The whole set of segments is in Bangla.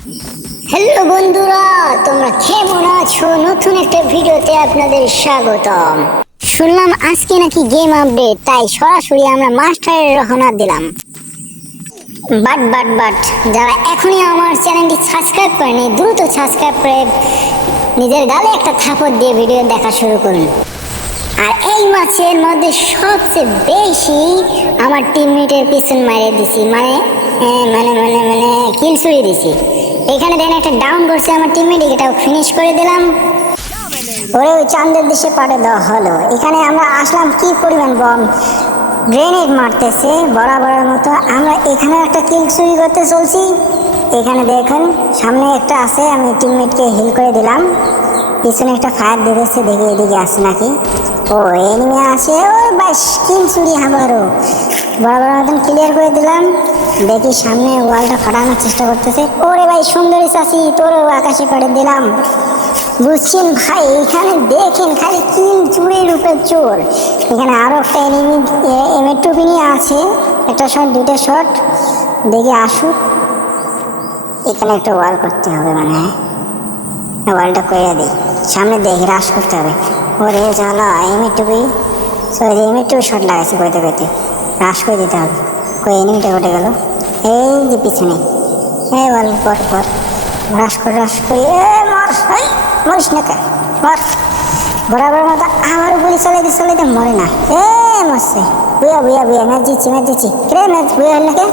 হ্যালো বন্ধুরা, তোমরা কেমন আছো? নতুন একটা ভিডিওতে আপনাদের স্বাগতম। শুনলাম আজকে নাকি গেম আপডেট, তাই সরাসরি আমরা মাস্টারের রওনা দিলাম। বাট যারা এখনই আমার চ্যানেলটি সাবস্ক্রাইব করেনি, দ্রুত সাবস্ক্রাইব করে নিজের গালে একটা থাপড় দিয়ে ভিডিও দেখা শুরু করুন। আর এই ম্যাচের মধ্যে সবচেয়ে বেশি আমার টিমমেটের পিছন মারিয়ে দিছি, মানে কিল চুরি দিছি। এখানে দেখেন একটা ডাউন করছে আমার টিমমেট, এটাও ফিনিশ করে দিলাম। ওরে ওই চাঁদের দেশে পাঠে দেওয়া হলো। এখানে আমরা আসলাম, কি পরিমাণ বম গ্রেনেড মারতেছে বরাবরের মতো। আমরা এখানে একটা কিল চুরি করতে চলছি। এখানে দেখেন সামনে একটা আছে, আমি টিমমেটকে হিল করে দিলাম। পিছনে একটা ফায়ার দিতেছে, দেখি এদিকে আসে নাকি। ও এনিমি আছে, ও বাস কিল চুরি আবারও বরাবর মতন ক্লিয়ার করে দিলাম। দেখি সামনে ওয়ালটা ফাটানোর চেষ্টা করতেছে। ওরে ভাই সুন্দরী চাষি, তোরও আকাশে করে দিলাম। বুঝছেন ভাই, এখানে দেখেন খালি কিল চুরির রূপে চোর। এখানে আরো একটা এনিমি এমএ2 নিয়ে আছে, একটা শট দুটো শট, দেখি আসুক। এখানে একটা ওয়াল করতে হবে, মানে ওয়ালটা করে দিই, সামনে দেখি রাশ করতে হবে। ওরে জ্বালা, এমএ2 শট লাগাইছে কইতে কইতে, রাশ করে দিতে হবে। কই এনিমিটা ঘটে গেল, এই যে পিছনে। এই ওয়াল পর রাশ করি, মরিস না কে, মর। বরাবর মতো আমার উপরে চলাইতে মরে না। মরছে, বুয়া ম্যাচ জিতছি কে ম্যাচ বুয়া হল কে।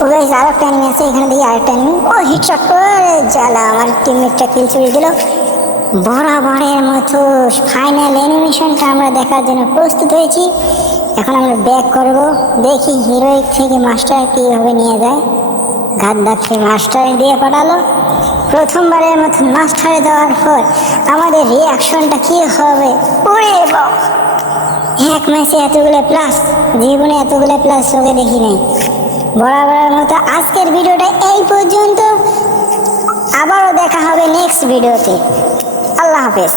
ও গাইস আর একটা এনিমি আছে এখানে, দেখি আরেকটা এনিমি। ও হিটশট করে জ্বালা, আমার টিমমেটটা কিল চুরি দিল। বরাবরের মতো ফাইনাল অ্যানিমেশনটা আমরা দেখার জন্য প্রস্তুত হয়েছি। এখন আমরা ব্যাক করব, দেখি হিরোইক থেকে মাস্টার কীভাবে নিয়ে যায়। গাদ্দারকে মাস্টারে দিয়ে পাঠালো। প্রথমবারের মতো মাস্টারে দেওয়ার পর আমাদের রিয়াকশনটা কী হবে। ওরে বাবা, এক ম্যাচে এতগুলো প্লাস, জীবনে এতগুলো প্লাস চোখে দেখি নাই। বরাবরের মতো আজকের ভিডিওটা এই পর্যন্ত, আবারও দেখা হবে নেক্সট ভিডিওতে। আল্লাহ হাফেজ।